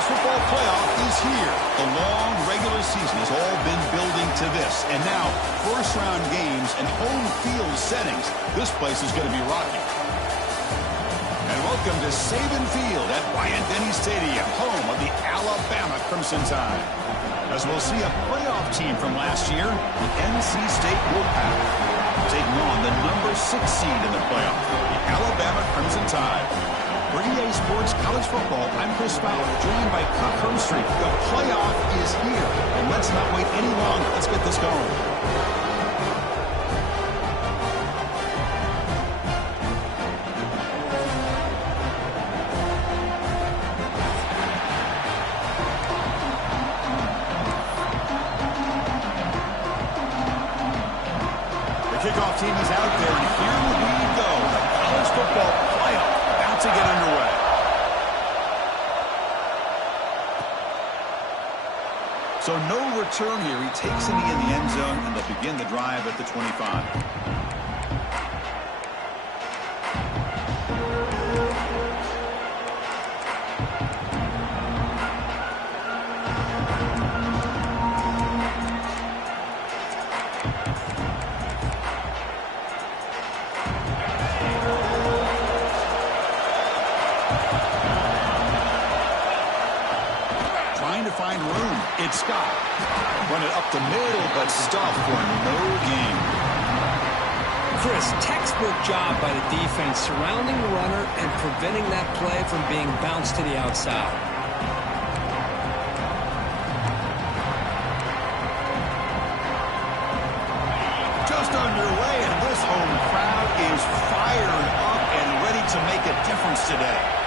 college football playoff is here. The long regular season has all been building to this. And now, first-round games and home field settings. This place is going to be rocking. And welcome to Saban Field at Bryant-Denny Stadium, home of the Alabama Crimson Tide. As we'll see a playoff team from last year, the NC State Wolfpack, taking on the number 6 seed in the playoff, the Alabama Crimson Tide. For EA Sports College Football, I'm Chris Fowler, joined by Kirk Hermstreet. The playoff is here, and let's not wait any longer. Let's get this going. Kickoff team is out there, and here we go. The college football playoff about to get underway. So no return here. He takes it in the end zone, and they'll begin the drive at the 25. Find room. It's Scott. Run it up the middle, but stop for no gain. Chris, textbook job by the defense surrounding the runner and preventing that play from being bounced to the outside. Just underway, and this home crowd is fired up and ready to make a difference today.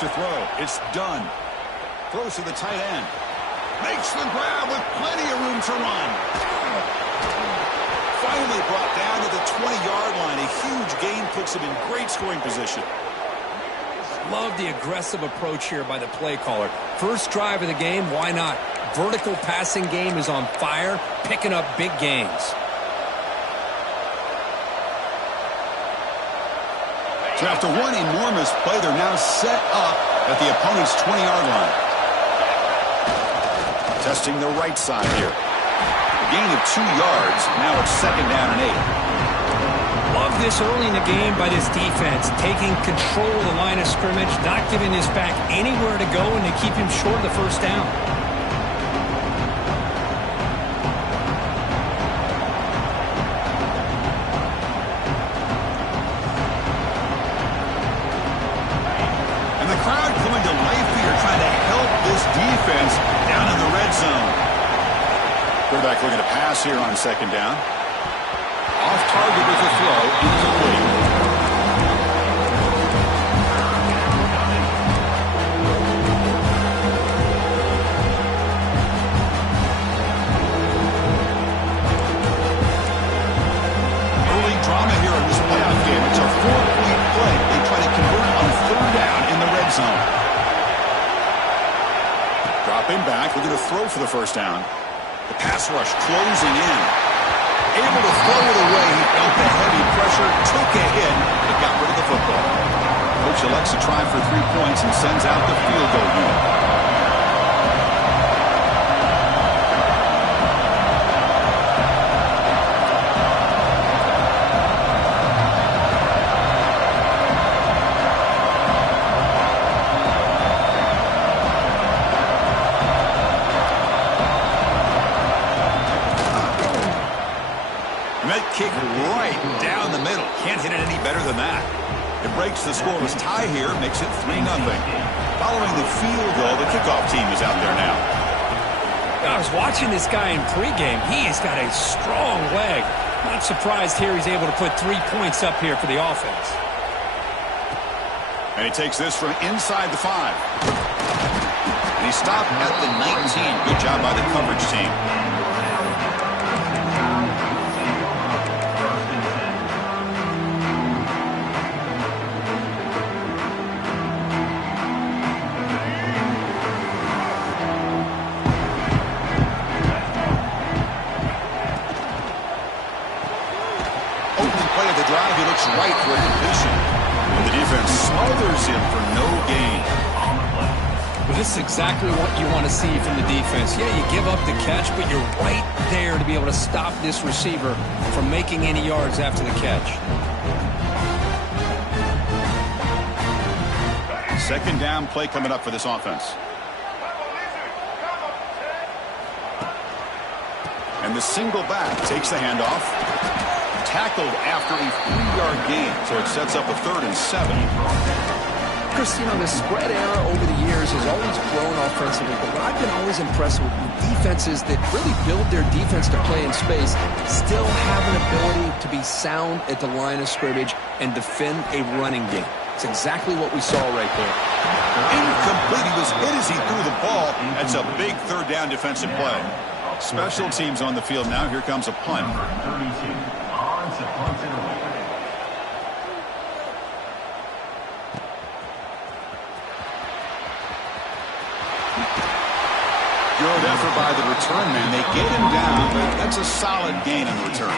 To throw. It's done. Throws to the tight end. Makes the grab with plenty of room to run. Finally brought down to the 20-yard line. A huge gain puts him in great scoring position. Love the aggressive approach here by the play caller. First drive of the game, why not? Vertical passing game is on fire, picking up big gains. So after one enormous play, they're now set up at the opponent's 20-yard line. Testing the right side here. A gain of 2 yards. Now it's 2nd down and 8. Love this early in the game by this defense, taking control of the line of scrimmage, not giving this back anywhere to go, and to keep him short of the first down. Quarterback looking to pass here on 2nd down. Off target with the throw, incomplete. Early drama here in this playoff game. It's a 4-point play. They try to convert on 3rd down in the red zone. Dropping back, looking to throw for the first down. The pass rush closing in. Able to throw it away. He felt the heavy pressure, took a hit, but got rid of the football. Coach elects to try for 3 points and sends out the field goal unit. Kick right down the middle. Can't hit it any better than that. It breaks the scoreless tie here, makes it 3-0. Following the field goal, the kickoff team is out there now. I was watching this guy in pregame. He has got a strong leg. Not surprised here he's able to put 3 points up here for the offense. And he takes this from inside the 5. And he stopped at the 19. Good job by the coverage team. looks right for a completion. And the defense smothers him for no gain. Well, this is exactly what you want to see from the defense. Yeah, you give up the catch, but you're right there to be able to stop this receiver from making any yards after the catch. Second down play coming up for this offense. And the single back takes the handoff. Tackled after a 3-yard gain, so it sets up a 3rd and 7. Chris, you know, the spread era over the years has always grown offensively, but what I've been always impressed with defenses that really build their defense to play in space still have an ability to be sound at the line of scrimmage and defend a running game. It's exactly what we saw right there. Incomplete. He was hit as he threw the ball. That's a big 3rd down defensive play. Special teams on the field now. Here comes a punt. Good effort by the return man. They get him down, but that's a solid gain in the return.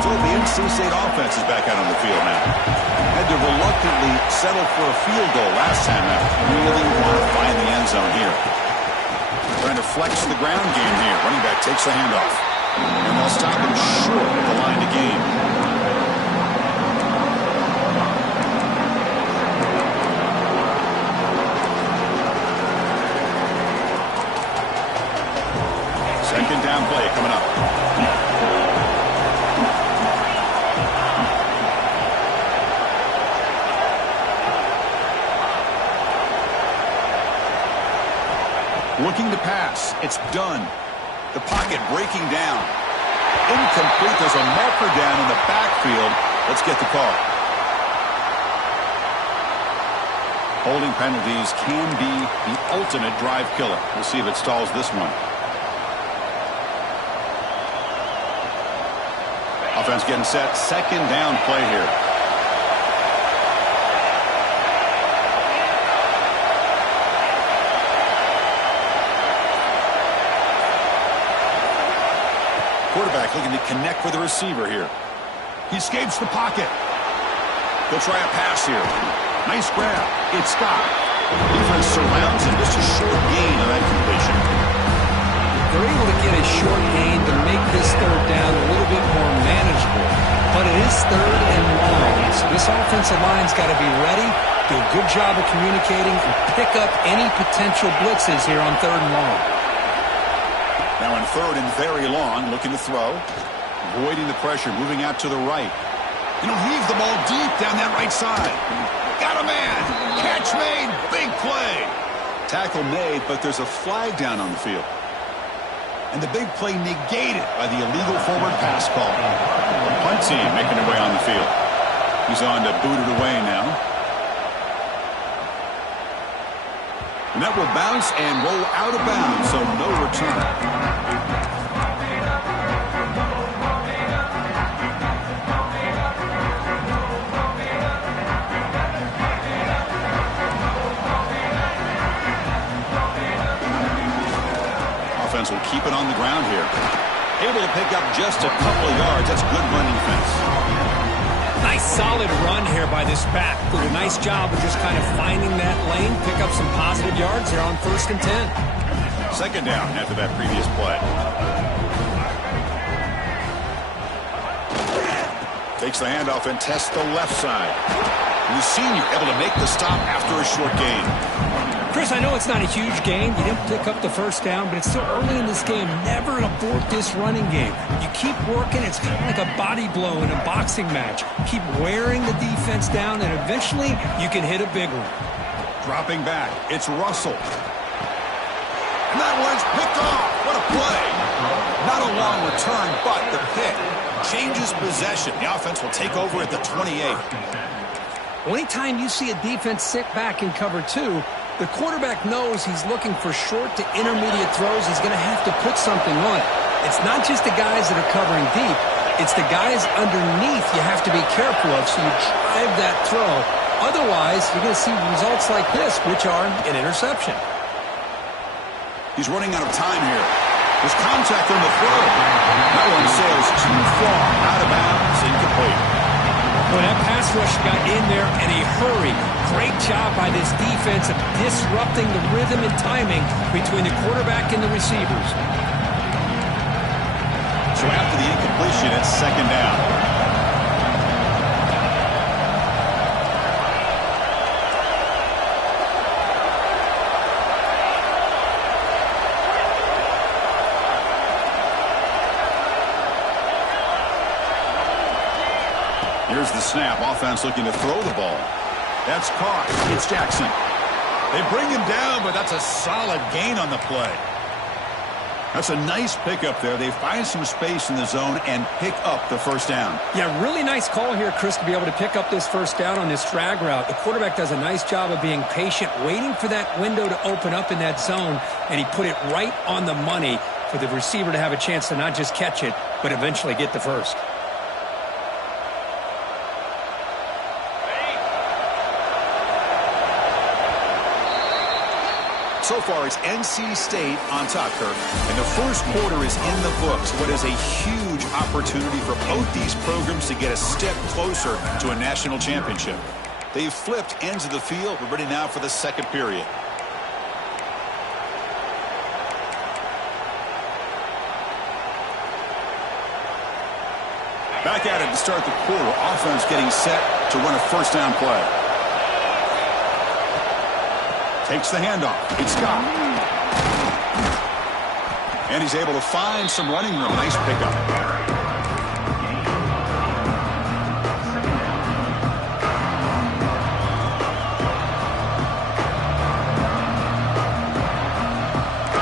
So the NC State offense is back out on the field now. Had to reluctantly settle for a field goal last time out. Really want to find the end zone here. Trying to flex the ground game here. Running back takes the handoff. And they'll stop him short of the line to gain. Second down play coming up. Looking to pass. It's done. The pocket breaking down. Incomplete. There's a marker down in the backfield. Let's get the call. Holding penalties can be the ultimate drive killer. We'll see if it stalls this one. Offense getting set. Second down play here. Quarterback looking to connect with the receiver here. He escapes the pocket. They'll try a pass here. Nice grab. It's stopped. Defense surrounds him. Just a short gain on that completion. They're able to get a short gain to make this 3rd down a little bit more manageable. But it is 3rd and long. So this offensive line's got to be ready, do a good job of communicating, and pick up any potential blitzes here on 3rd and long. Now in 3rd and very long, looking to throw. Avoiding the pressure, moving out to the right. And he'll heave the ball deep down that right side. Got a man. Catch made. Big play. Tackle made, but there's a flag down on the field. And the big play negated by the illegal forward pass call. The punt team making their way on the field. He's on to boot it away now. And that will bounce and roll out of bounds, so no return. Offense will keep it on the ground here. Able to pick up just a couple of yards. That's good run defense. Nice solid run here by this back. Did a nice job of just kind of finding that lane, pick up some positive yards here on 1st and 10. Second down after that previous play. Takes the handoff and tests the left side. And the senior able to make the stop after a short gain. Chris, I know it's not a huge gain. You didn't pick up the 1st down, but it's still early in this game. Never abort this running game. You keep working. It's kind of like a body blow in a boxing match. Keep wearing the defense down, and eventually you can hit a big one. Dropping back. It's Russell. And that one's picked off. What a play. Not a long return, but the pick changes possession. The offense will take over at the 28. Anytime you see a defense sit back in cover 2, the quarterback knows he's looking for short to intermediate throws. He's going to have to put something on it. It's not just the guys that are covering deep. It's the guys underneath you have to be careful of, so you drive that throw Otherwise, you're going to see results like this, which are an interception. He's running out of time here. There's contact on the throw. That one sails too far out of bounds, incomplete. Well, that pass rush got in there in a hurry. Great job by this defense of disrupting the rhythm and timing between the quarterback and the receivers. So after the incompletion, it's second down. Here's the snap. Offense looking to throw the ball. That's caught. It's Jackson. They bring him down, but that's a solid gain on the play. That's a nice pickup there. They find some space in the zone and pick up the first down. Yeah, really nice call here, Chris, to be able to pick up this first down on this drag route. The quarterback does a nice job of being patient, waiting for that window to open up in that zone, and he put it right on the money for the receiver to have a chance to not just catch it, but eventually get the first. So far, it's NC State on top, Kirk. And the first quarter is in the books. What is a huge opportunity for both these programs to get a step closer to a national championship. They've flipped ends of the field. We're ready now for the second period. Back at it to start the quarter. Offense getting set to run a first down play. Takes the handoff. It's Scott. And he's able to find some running room. Nice pickup.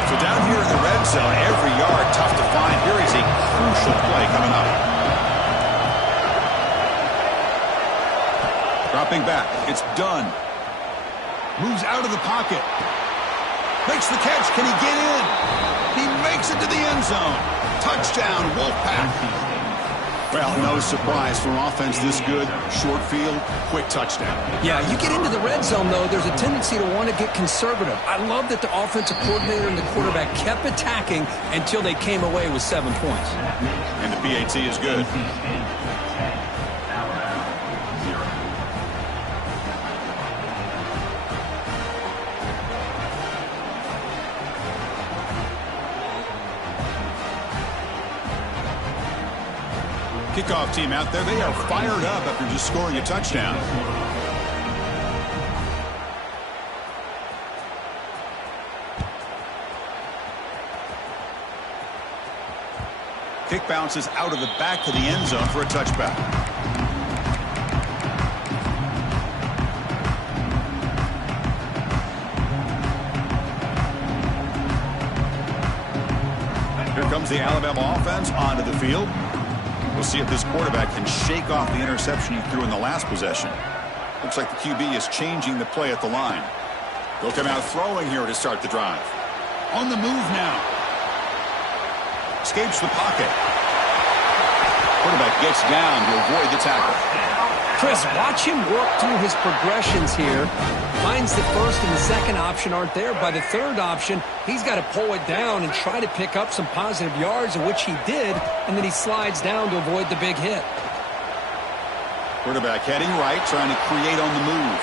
So down here in the red zone, every yard tough to find. Here is a crucial play coming up. Dropping back. It's done. Moves out of the pocket. Makes the catch. Can he get in? He makes it to the end zone. Touchdown, Wolfpack. Well, no surprise from offense this good. Short field, quick touchdown. Yeah, you get into the red zone, though, there's a tendency to want to get conservative. I love that the offensive coordinator and the quarterback kept attacking until they came away with 7 points. And the PAT is good. Kickoff team out there. They are fired up after just scoring a touchdown. Kick bounces out of the back of the end zone for a touchback. Here comes the Alabama offense onto the field. We'll see if this quarterback can shake off the interception he threw in the last possession. Looks like the QB is changing the play at the line. They'll come out throwing here to start the drive. On the move now. Escapes the pocket. Quarterback gets down to avoid the tackle. Chris, watch him work through his progressions here. Finds the first and the second option aren't there. By the third option, he's got to pull it down and try to pick up some positive yards, of which he did, and then he slides down to avoid the big hit. Quarterback heading right, trying to create on the move.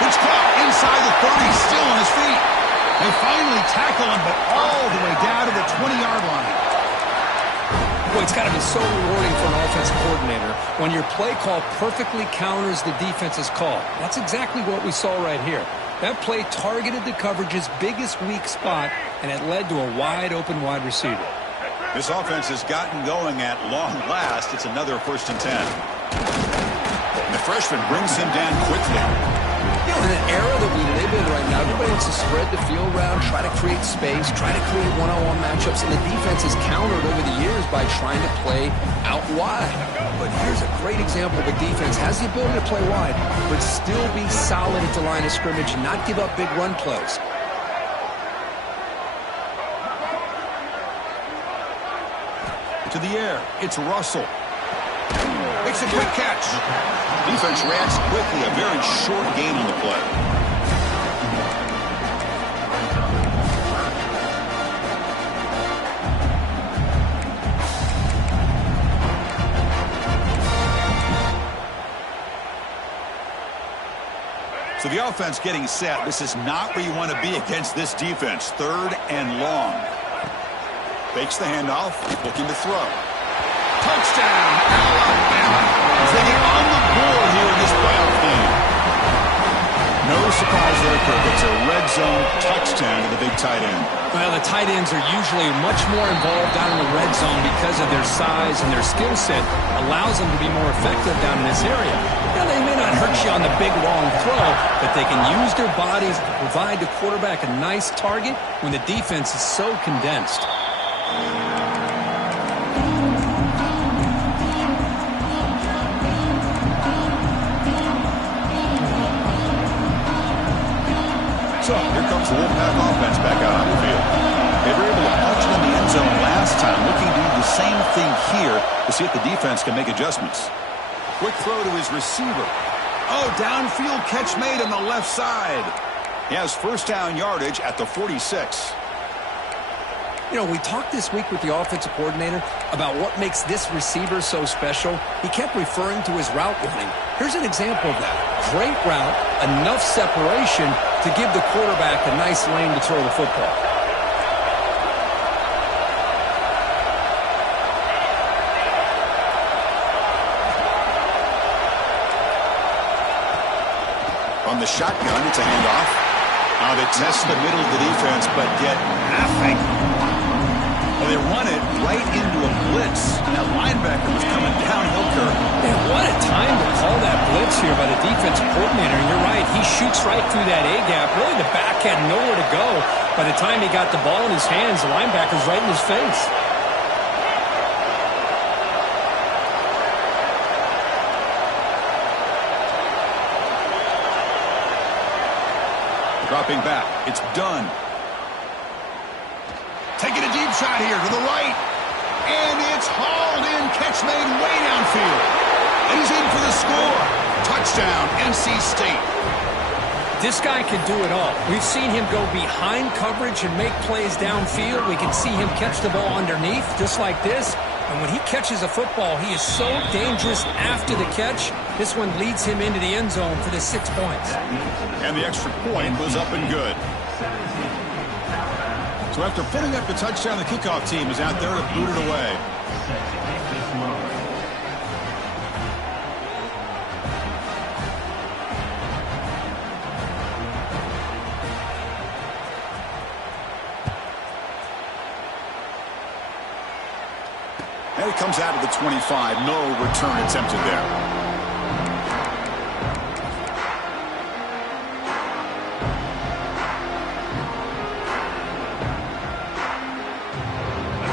It's caught inside the 30, still on his feet. They finally tackle him, but all the way down to the 20-yard line. Boy, it's got to be so rewarding for an offensive coordinator when your play call perfectly counters the defense's call. That's exactly what we saw right here. That play targeted the coverage's biggest weak spot, and it led to a wide-open wide receiver. This offense has gotten going at long last. It's another 1st and 10. And the freshman brings him down quickly. You know, in an era that we live in right now, everybody wants to spread the field around, try to create space, try to create one-on-one matchups, and the defense has countered over the years by trying to play out wide. But here's a great example of a defense has the ability to play wide, but still be solid at the line of scrimmage and not give up big run plays. To the air, it's Russell. Makes a quick catch. Defense reacts quickly. A very short gain on the play. So the offense getting set. This is not where you want to be against this defense. 3rd and long. Fakes the handoff. Looking to throw. Touchdown, Alabama. They get on the board here in this playoff game. No surprise there, Kirk. It's a red zone touchdown to the big tight end. Well, the tight ends are usually much more involved down in the red zone because of their size and their skill set allows them to be more effective down in this area. Now, they may not hurt you on the big, long throw, but they can use their bodies to provide the quarterback a nice target when the defense is so condensed. So, here comes the Wolfpack offense back out on the field. They were able to punch it in the end zone last time, looking to do the same thing here to see if the defense can make adjustments. Quick throw to his receiver. Oh, downfield catch made on the left side. He has first down yardage at the 46. You know, we talked this week with the offensive coordinator about what makes this receiver so special. He kept referring to his route running. Here's an example of that. Great route, enough separation to give the quarterback a nice lane to throw the football. From the shotgun, it's a handoff. Now they test the middle of the defense, but get nothing. Well, they run it right into a blitz. That linebacker was coming downhill, Kirk. Man, what a time to call that blitz here by the defensive coordinator. And you're right, he shoots right through that A-gap. Really, the back had nowhere to go. By the time he got the ball in his hands, the linebacker's right in his face. Dropping back. It's done. Taking a deep shot here to the right. And it's hauled in. Catch made way downfield. And he's in for the score. Touchdown, NC State. This guy can do it all. We've seen him go behind coverage and make plays downfield. We can see him catch the ball underneath, just like this. And when he catches a football, he is so dangerous after the catch. This one leads him into the end zone for the 6 points. And the extra point was up and good. So after putting up the touchdown, the kickoff team is out there to boot it away. And it comes out of the 25. No return attempted there.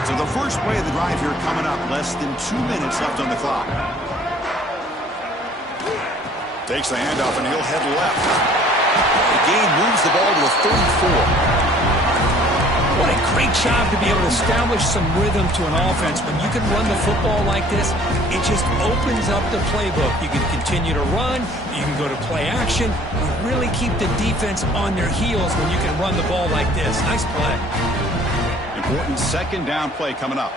So the first play of the drive here coming up. Less than 2 minutes left on the clock. Takes the handoff and he'll head left. The gain moves the ball to a 34. What a great job to be able to establish some rhythm to an offense. When you can run the football like this, it just opens up the playbook. You can continue to run. You can go to play action. You really keep the defense on their heels when you can run the ball like this. Nice play. Important second down play coming up.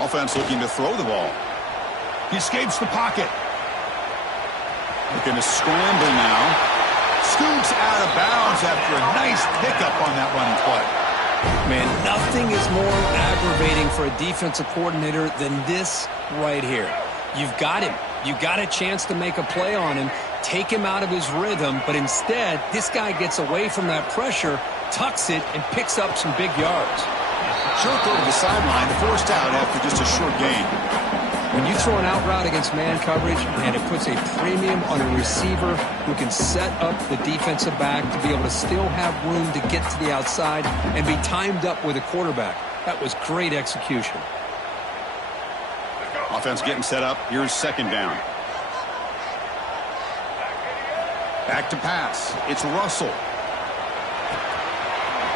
Offense looking to throw the ball. He escapes the pocket. Looking to scramble now. Scoots out of bounds after a nice pickup on that running play. Man, nothing is more aggravating for a defensive coordinator than this right here. You've got him. You've got a chance to make a play on him, take him out of his rhythm, but instead, this guy gets away from that pressure, tucks it, and picks up some big yards. Short throw to the sideline, forced out after just a short gain. When you throw an out route against man coverage, and it puts a premium on a receiver who can set up the defensive back to be able to still have room to get to the outside and be timed up with a quarterback. That was great execution. Offense getting set up. Here's second down. Back to pass. It's Russell.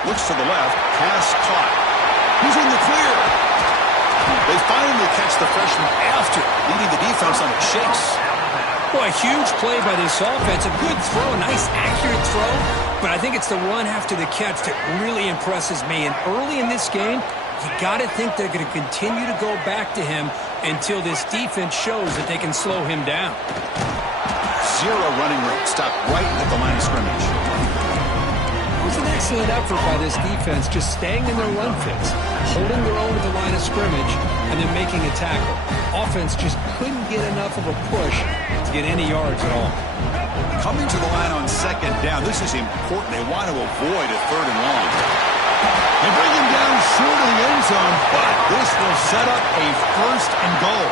Looks to the left. Pass caught. He's in the clear. the freshman after leading the defense on the chase. Boy, a huge play by this offense. A good throw, a nice accurate throw. But I think it's the run after the catch that really impresses me. And early in this game, you got to think they're going to continue to go back to him until this defense shows that they can slow him down. Zero running room. Stopped right at the line of scrimmage. It was an excellent effort by this defense, just staying in their run fits, holding their own at the line of scrimmage, and then making a tackle. Offense just couldn't get enough of a push to get any yards at all. Coming to the line on second down, this is important. They want to avoid a third and long. They bring him down short of the end zone, but this will set up a first and goal.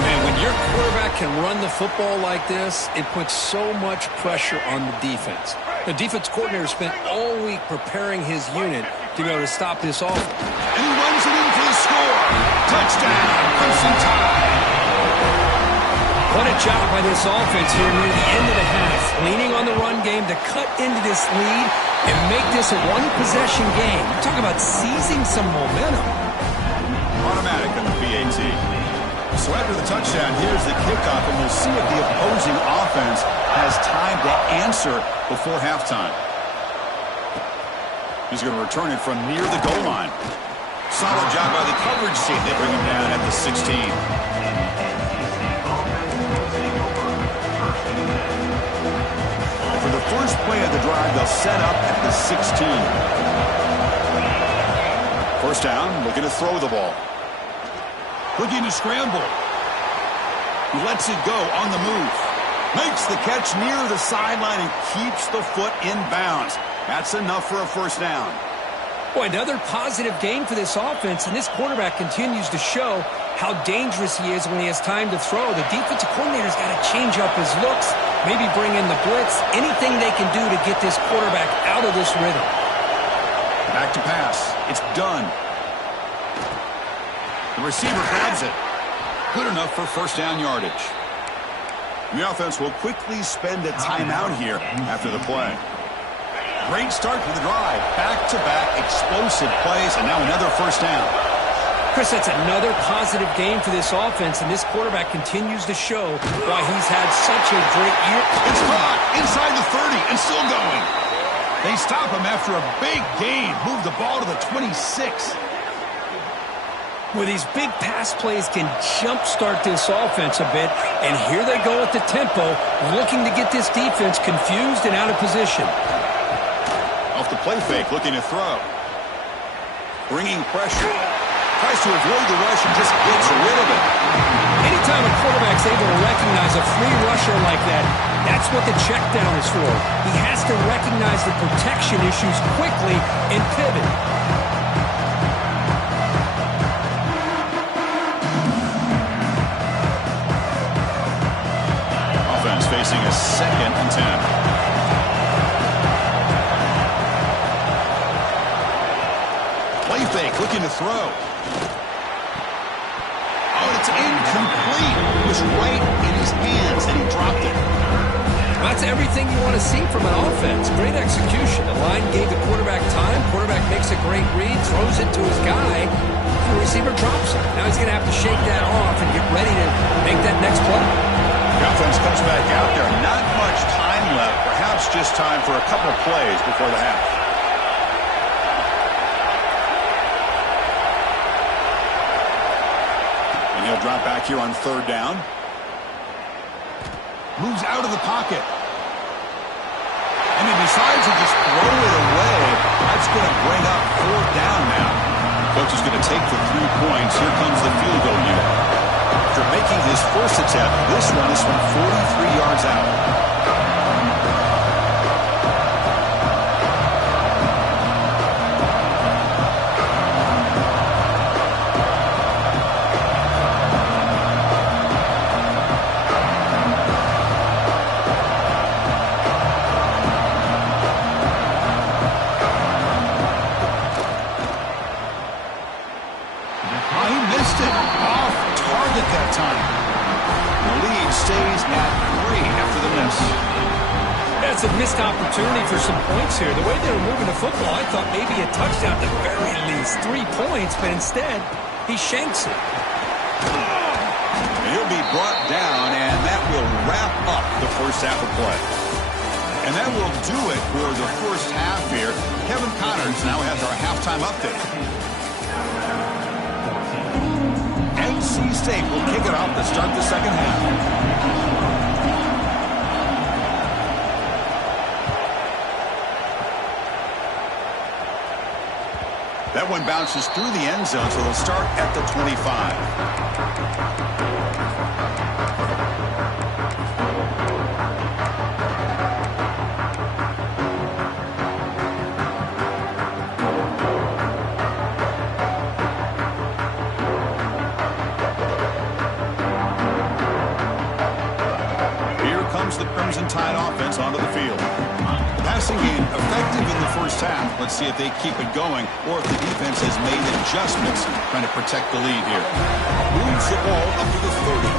Man, when your quarterback can run the football like this, it puts so much pressure on the defense. The defense coordinator spent all week preparing his unit to be able to stop this offense. And he runs it in for the score. Touchdown, Crimson Tide. What a job by this offense here near the end of the half, leaning on the run game to cut into this lead and make this a one-possession game. We're talking about seizing some momentum. Automatic on the PAT. So after the touchdown, here's the kickoff, and we'll see if the opposing offense has time to answer before halftime. He's going to return it from near the goal line. Solid job by the coverage team. They bring him down at the 16. For the first play of the drive, they'll set up at the 16. First down, looking to throw the ball. Looking to scramble. He lets it go on the move. Makes the catch near the sideline and keeps the foot in bounds. That's enough for a first down. Boy, another positive game for this offense, and this quarterback continues to show how dangerous he is when he has time to throw. The defensive coordinator's got to change up his looks, maybe bring in the blitz, anything they can do to get this quarterback out of this rhythm. Back to pass. It's done. The receiver grabs it. Good enough for first down yardage. The offense will quickly spend a timeout here after the play. Great start to the drive. Back-to-back explosive plays, and now another first down. Chris, that's another positive game for this offense, and this quarterback continues to show why he's had such a great year. It's caught inside the 30 and still going. They stop him after a big gain. Move the ball to the 26. Well, these big pass plays can jumpstart this offense a bit, and here they go at the tempo, looking to get this defense confused and out of position. Off the play fake, looking to throw. Bringing pressure. Tries to avoid the rush and just gets rid of it. Anytime a quarterback's able to recognize a free rusher like that, that's what the check down is for. He has to recognize the protection issues quickly and pivot. Offense facing a 2nd and 10. Play fake, looking to throw. Oh, it's incomplete. It was right in his hands, and he dropped it. That's everything you want to see from an offense. Great execution. The line gave the quarterback time. Quarterback makes a great read, throws it to his guy, and the receiver drops it. Now he's going to have to shake that off and get ready to make that next play. The offense comes back out there. Not much time left. Perhaps just time for a couple of plays before the half. And he'll drop back here on 3rd down. Moves out of the pocket. And he decides to just throw it away. That's going to bring up 4th down now. Coach is going to take the 3 points. Here comes the field goal unit. After making his first attempt, this one is from 43 yards out. It's a missed opportunity for some points here. The way they were moving the football, I thought maybe a touchdown at the very least. least 3 points, but instead he shanks it. He'll be brought down, and that will wrap up the first half of play. And that will do it for the first half here. Kevin Connors now has our halftime update. NC State will kick it off to start the second half. That one bounces through the end zone, so they'll start at the 25. Here comes the Crimson Tide offense onto the field. Passing game effective in the first half. Let's see if they keep it going or if the defense has made adjustments trying to protect the lead here. Moves the ball up to the 30.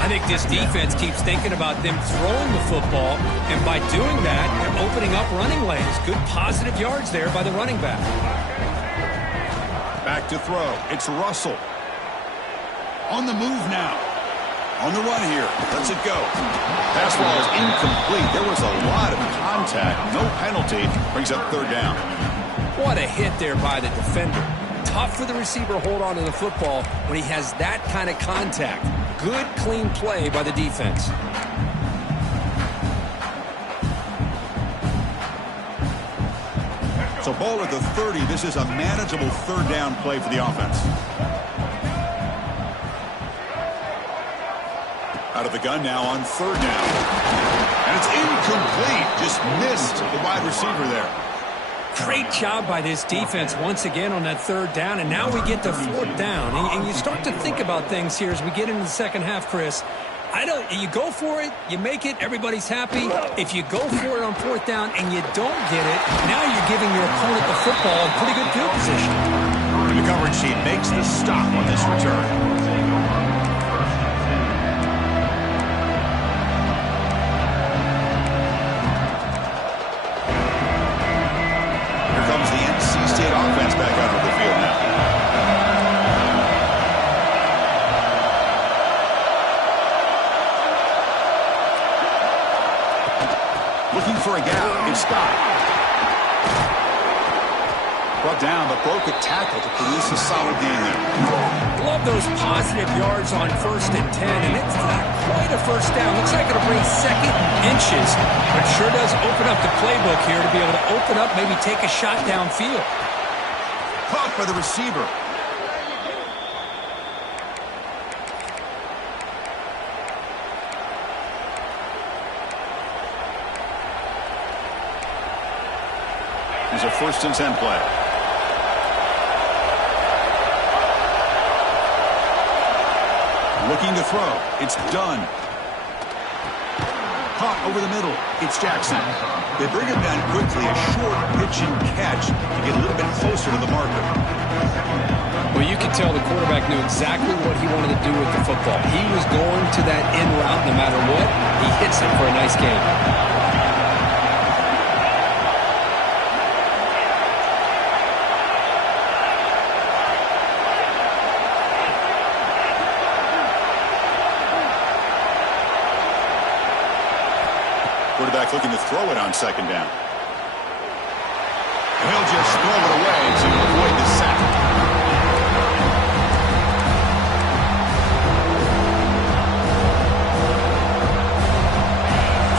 I think this defense keeps thinking about them throwing the football, and by doing that, they're opening up running lanes. Good positive yards there by the running back. Back to throw. It's Russell. On the move now. On the run here. Lets it go. Pass ball is incomplete. There was a lot of contact. No penalty. Brings up third down. What a hit there by the defender. Tough for the receiver to hold on to the football when he has that kind of contact. Good, clean play by the defense. So ball at the 30. This is a manageable third down play for the offense. Out of the gun now on third down. And it's incomplete. Just missed the wide receiver there. Great job by this defense once again on that third down, and now we get to fourth down. And you start to think about things here as we get into the second half, Chris. You go for it, you make it, everybody's happy. If you go for it on fourth down and you don't get it, now you're giving your opponent the football in pretty good field position. The coverage team makes the stop on this return. Offense back onto the field now. Looking for a gap. It's Scott. Brought down, but broke a tackle to produce a solid gain there. Love those positive yards on 1st and 10, and it's not quite a first down. Looks like it'll bring second inches, but sure does open up the playbook here to be able to open up, maybe take a shot downfield. Caught by the receiver. Here's a 1st and 10 play. Looking to throw. It's done. Caught over the middle. It's Jackson. They bring him down quickly. A short pitch and catch to get a little bit closer to the marker. Well, you can tell the quarterback knew exactly what he wanted to do with the football. He was going to that in route no matter what. He hits it for a nice gain. Quarterback looking to throw it on 2nd down. And he'll just throw it away to avoid the sack.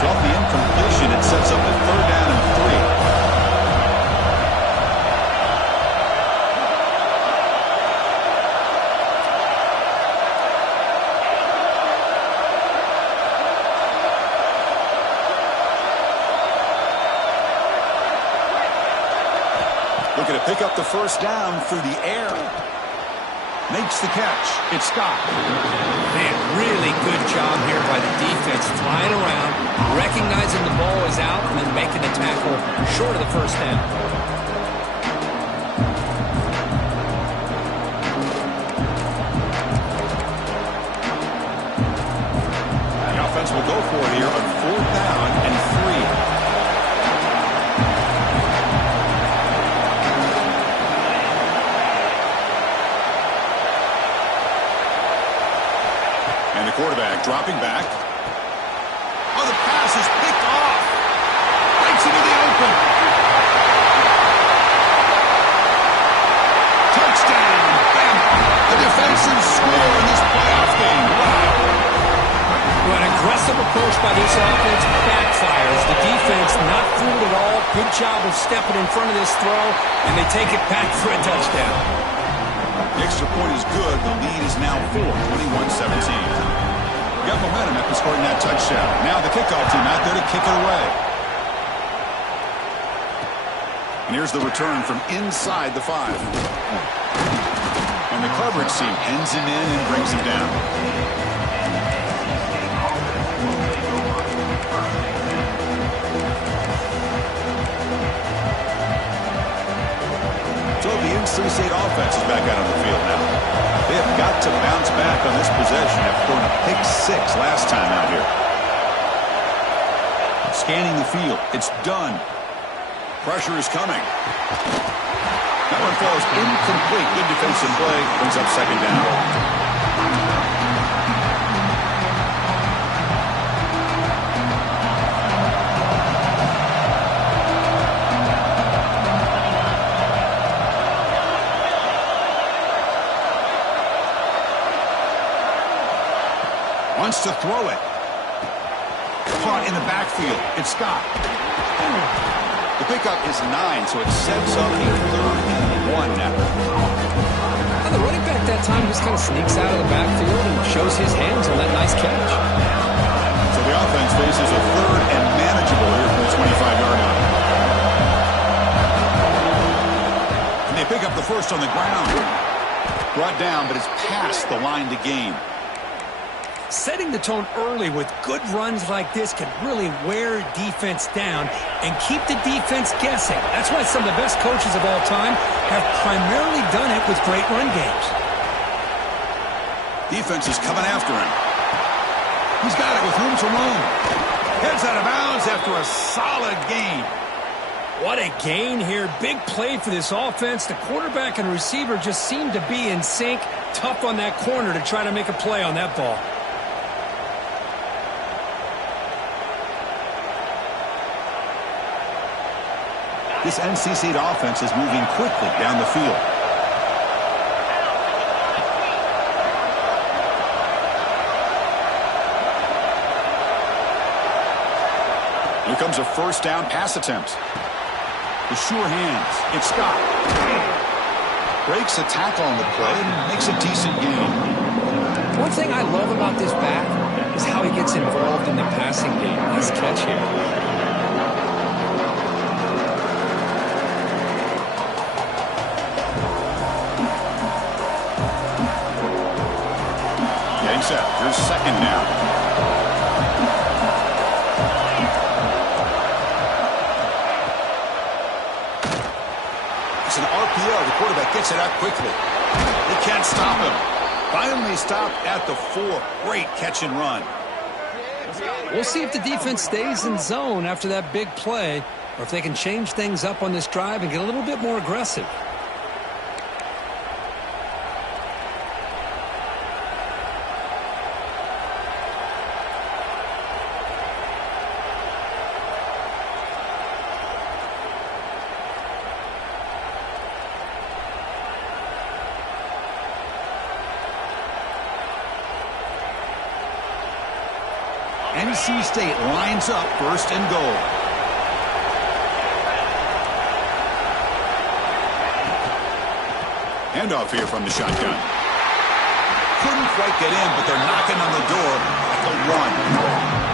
Drop the incompletion. It sets up a 3rd down and 3. Looking to pick up the first down through the air. Makes the catch. It's Scott. Man, really good job here by the defense, flying around, recognizing the ball is out, and then making the tackle short of the first down. The offense will go for it here on 4th down and 3. quarterback dropping back. Oh, the pass is picked off. Breaks into the open. Touchdown. Bam. The defensive score in this playoff game. Wow. Well, an aggressive approach by this offense backfires. The defense not fooled at all. Good job of stepping in front of this throw, and they take it back for a touchdown. The extra point is good. The lead is now 21-17. Got momentum after scoring that touchdown. Now the kickoff team out there to kick it away. And here's the return from inside the 5. And the coverage team ends him in and brings him down. So the NC State offense is back out on the field now. They have got to bounce back on this possession after throwing a pick-6 last time out here. Scanning the field. It's done. Pressure is coming. That one falls incomplete. Good defensive play. Brings up second down. Wants to throw it. Caught in the backfield. It's Scott. The pickup is 9, so it sets up a 3rd and 1 now. Well, the running back that time just kind of sneaks out of the backfield and shows his hands on that nice catch. So the offense faces a 3rd and manageable here from the 25-yard line. And they pick up the first on the ground. Brought down, but it's past the line to gain. Setting the tone early with good runs like this can really wear defense down and keep the defense guessing. That's why some of the best coaches of all time have primarily done it with great run games. Defense is coming after him. He's got it with room to roam. Heads out of bounds after a solid gain. What a gain here. Big play for this offense. The quarterback and receiver just seem to be in sync. Tough on that corner to try to make a play on that ball. This NC State offense is moving quickly down the field. Here comes a first down pass attempt. The sure hands. It's Scott. Breaks a tackle on the play and makes a decent gain. One thing I love about this back is how he gets involved in the passing game. Nice catch here. Here's second down. It's an RPO. The quarterback gets it out quickly. They can't stop him. Finally stopped at the 4. Great catch and run. We'll see if the defense stays in zone after that big play, or if they can change things up on this drive and get a little bit more aggressive. NC State lines up first and goal. Handoff here from the shotgun. Couldn't quite get in, but they're knocking on the door at the 1.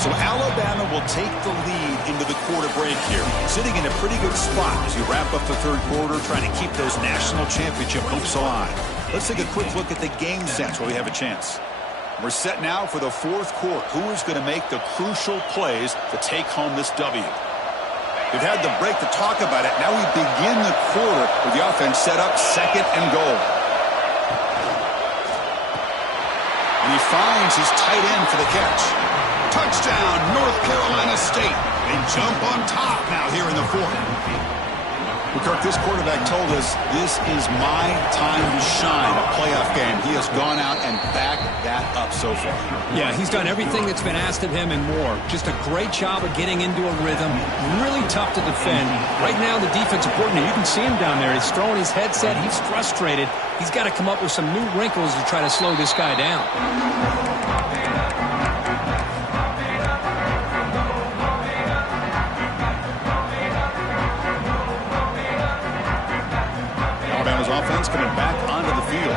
So Alabama will take the lead into the quarter break here, sitting in a pretty good spot as you wrap up the 3rd quarter, trying to keep those national championship hopes alive. Let's take a quick look at the game sense while we have a chance. We're set now for the 4th quarter. Who is going to make the crucial plays to take home this W? We've had the break to talk about it. Now we begin the quarter with the offense set up second and goal. And he finds his tight end for the catch. Touchdown, North Carolina State. They jump on top now here in the fourth. Well, Kirk, this quarterback told us this is my time to shine, a playoff game. He has gone out and backed that up so far. Yeah, he's done everything that's been asked of him and more. Just a great job of getting into a rhythm. Really tough to defend. Right now, the defensive coordinator, you can see him down there. He's throwing his headset. He's frustrated. He's got to come up with some new wrinkles to try to slow this guy down. Offense coming back onto the field.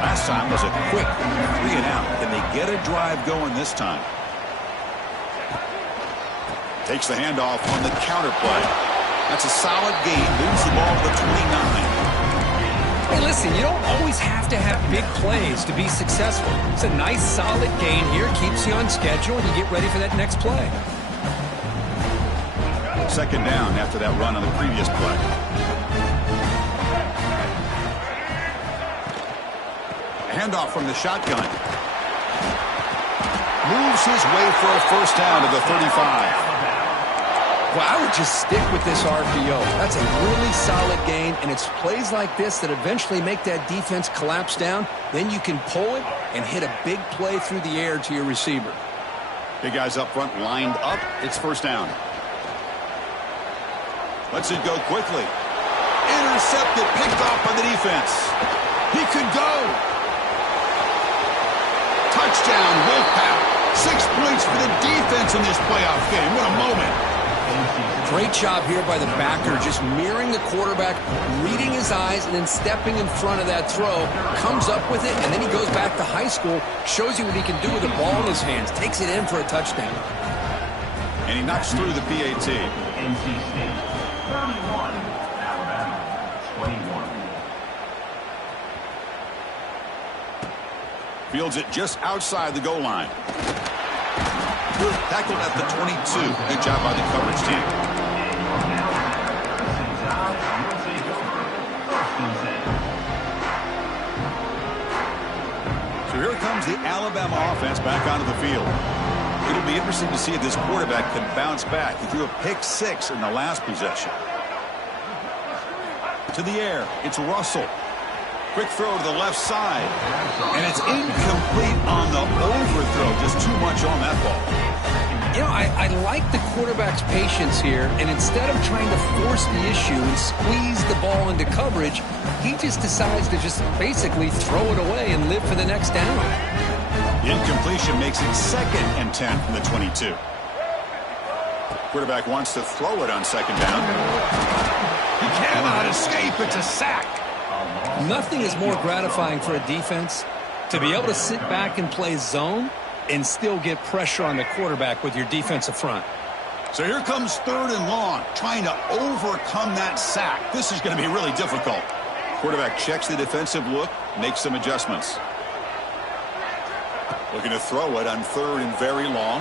Last time was a quick 3-and-out. Can they get a drive going this time? Takes the handoff on the counter play. That's a solid gain. Moves the ball to the 29. Hey, listen, you don't always have to have big plays to be successful. It's a nice, solid gain here. Keeps you on schedule, and you get ready for that next play. Second down after that run on the previous play. Handoff from the shotgun. Moves his way for a first down to the 35. Well, I would just stick with this RPO. That's a really solid gain, and it's plays like this that eventually make that defense collapse down. Then you can pull it and hit a big play through the air to your receiver. Big guys up front lined up. It's first down. Lets it go quickly. Intercepted, picked off by the defense. He could go. Touchdown, Wolfpack. 6 points for the defense in this playoff game. What a moment. Great job here by the backer, just mirroring the quarterback, reading his eyes, and then stepping in front of that throw. Comes up with it, and then he goes back to high school, shows you what he can do with the ball in his hands, takes it in for a touchdown. And he knocks through the PAT. NC State, 31, Alabama, 21. Fields it just outside the goal line. Tackled at the 22. Good job by the coverage team. So here comes the Alabama offense back onto the field. It'll be interesting to see if this quarterback can bounce back. He threw a pick 6 in the last possession. To the air, it's Russell. Quick throw to the left side. And it's incomplete on the overthrow. Just too much on that ball. You know, I like the quarterback's patience here, and instead of trying to force the issue and squeeze the ball into coverage, he just decides to just basically throw it away and live for the next down. The incompletion makes it 2nd and 10 from the 22. Quarterback wants to throw it on 2nd down. He cannot escape. It's a sack. Nothing is more gratifying for a defense to be able to sit back and play zone and still get pressure on the quarterback with your defensive front. So here comes 3rd and long, trying to overcome that sack. This is going to be really difficult. Quarterback checks the defensive look, makes some adjustments. Looking to throw it on 3rd and very long.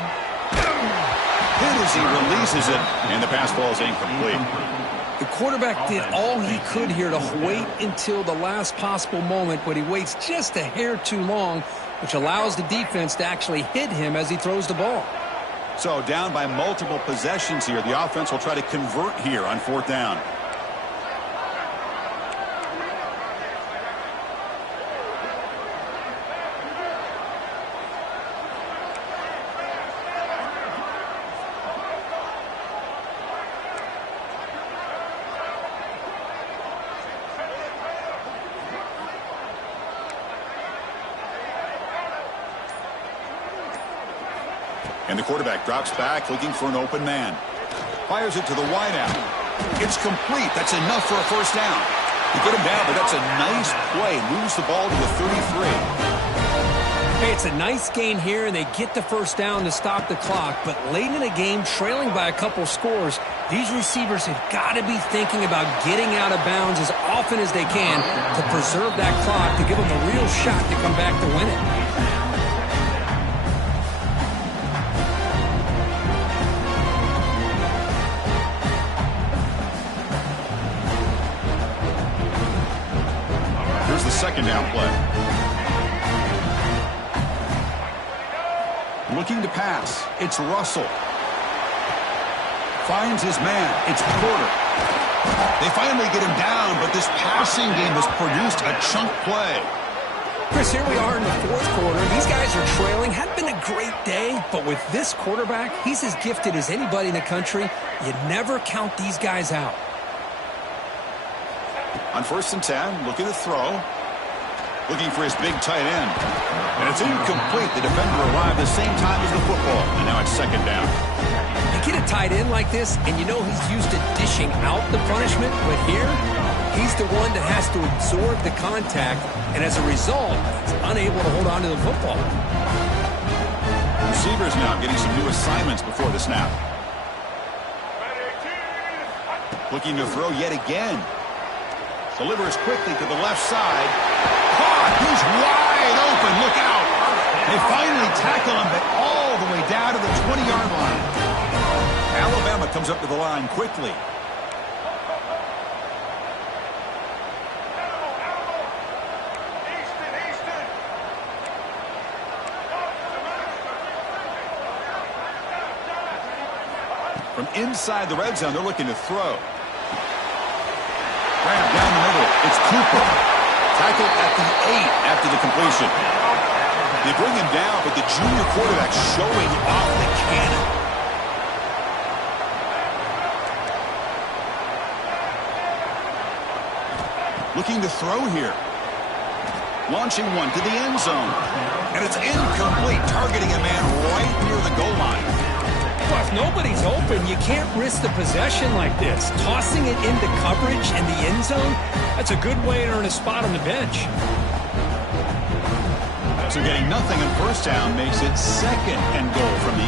Hit as he releases it, and the pass ball is incomplete. The quarterback did all he could here to wait until the last possible moment, but he waits just a hair too long, which allows the defense to actually hit him as he throws the ball. So down by multiple possessions here. The offense will try to convert here on 4th down. And the quarterback drops back, looking for an open man. Fires it to the wideout. It's complete. That's enough for a first down. You get him down, but that's a nice play. Moves the ball to the 33. Hey, it's a nice gain here, and they get the first down to stop the clock. But late in a game, trailing by a couple scores, these receivers have got to be thinking about getting out of bounds as often as they can to preserve that clock, to give them a real shot to come back to win it. The 2nd down play. Looking to pass. It's Russell. Finds his man. It's Porter. They finally get him down, but this passing game has produced a chunk play. Chris, here we are in the fourth quarter. These guys are trailing. Hadn't been a great day, but with this quarterback, he's as gifted as anybody in the country. You never count these guys out. On 1st and 10, looking to throw. Looking for his big tight end. And it's incomplete. The defender arrived the same time as the football. And now it's 2nd down. You get a tight end like this, and you know he's used to dishing out the punishment, but here, he's the one that has to absorb the contact, and as a result, he's unable to hold on to the football. Receivers now getting some new assignments before the snap. Looking to throw yet again. Delivers quickly to the left side. Caught! He's wide open. Look out! They finally tackle him, but all the way down to the 20-yard line. Alabama comes up to the line quickly. From inside the red zone, they're looking to throw. Grab down the middle. It's Cooper. Tackled at the 8 after the completion. They bring him down, but the junior quarterback showing off the cannon. Looking to throw here. Launching one to the end zone. And it's incomplete, targeting a man right near the goal line. Well, if nobody's open, you can't risk the possession like this. Tossing it into coverage in the end zone, that's a good way to earn a spot on the bench. So getting nothing on 1st down makes it 2nd and goal from the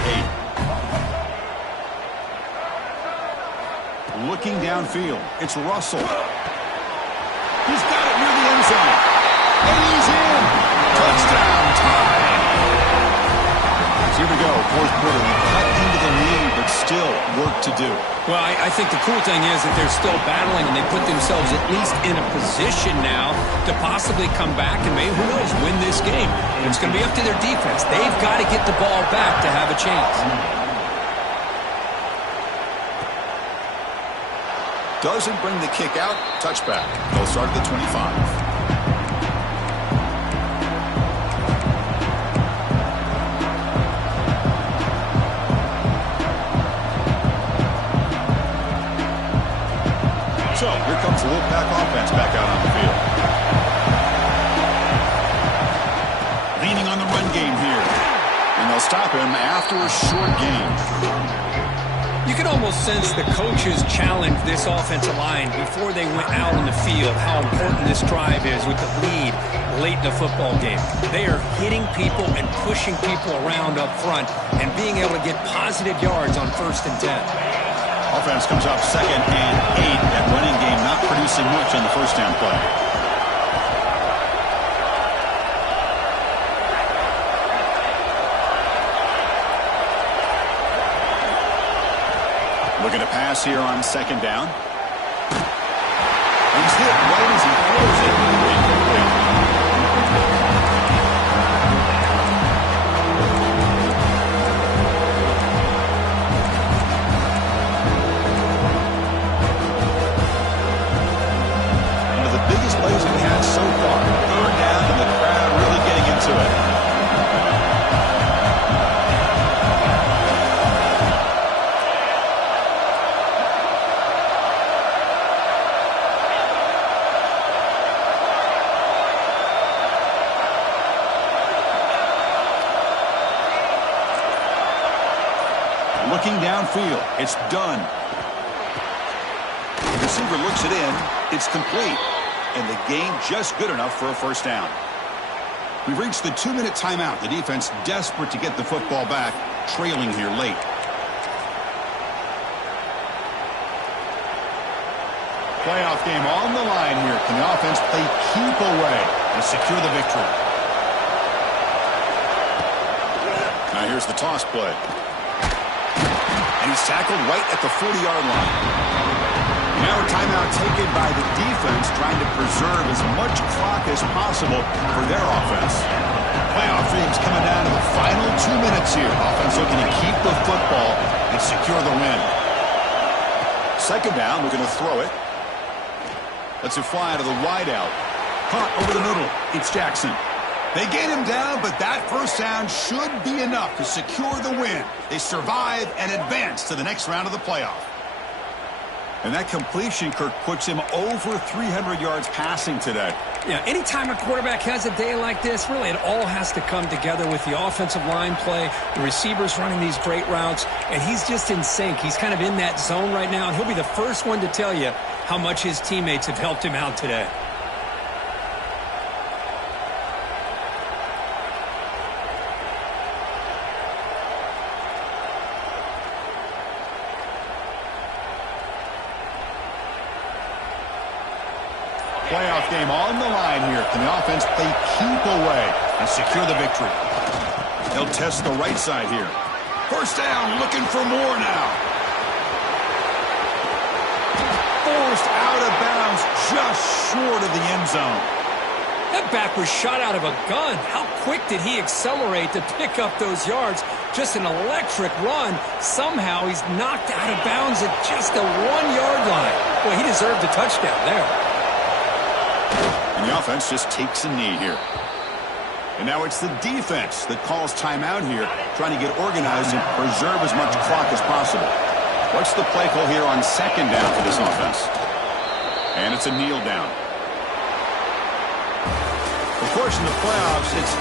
8. Looking downfield, it's Russell. He's got it near the end zone. And he's in. Touchdown, tie. Here we go, 4th quarter. We cut into the lead, but still work to do. Well, I think the cool thing is that they're still battling, and they put themselves at least in a position now to possibly come back and maybe, who knows, win this game. And it's going to be up to their defense. They've got to get the ball back to have a chance. Doesn't bring the kick out. Touchback. They'll start at the 25. So, here comes the Wolfpack offense back out on the field. Leaning on the run game here. And they'll stop him after a short game. You can almost sense the coaches challenge this offensive line before they went out on the field, how important this drive is with the lead late in the football game. They are hitting people and pushing people around up front and being able to get positive yards on 1st and 10. Offense comes up 2nd and 8. That running game not producing much on the 1st down play. Looking to pass here on 2nd down. He's hit right as he throws it. Incomplete. Plays we had so far. 3rd down and the crowd really getting into it. Looking downfield. It's done. The receiver looks it in. It's complete. And the game just good enough for a 1st down. We've reached the 2-minute timeout. The defense desperate to get the football back, trailing here late. Playoff game on the line here. Can the offense play keep away and secure the victory? Now here's the toss play. And he's tackled right at the 40-yard line. Now a timeout taken by the defense, trying to preserve as much clock as possible for their offense. Playoff games coming down to the final 2 minutes offense here. Offense looking to keep the football and secure the win. Second down, we're going to throw it. Lets it fly to the wideout. Caught over the middle. It's Jackson. They get him down, but that first down should be enough to secure the win. They survive and advance to the next round of the playoff. And that completion, Kirk, puts him over 300 yards passing today. Yeah, anytime a quarterback has a day like this, really it all has to come together with the offensive line play, the receivers running these great routes, and he's just in sync. He's kind of in that zone right now, and he'll be the first one to tell you how much his teammates have helped him out today. Playoff game on the line here. Can the offense play keep away and secure the victory? They'll test the right side here. First down, looking for more now. Forced out of bounds, just short of the end zone. That back was shot out of a gun. How quick did he accelerate to pick up those yards? Just an electric run. Somehow he's knocked out of bounds at just the 1-yard line. Boy, he deserved a touchdown there. And the offense just takes a knee here. And now it's the defense that calls timeout here, trying to get organized and preserve as much clock as possible. What's the play call here on second down for this offense? And it's a kneel down. Of course, in the playoffs, it's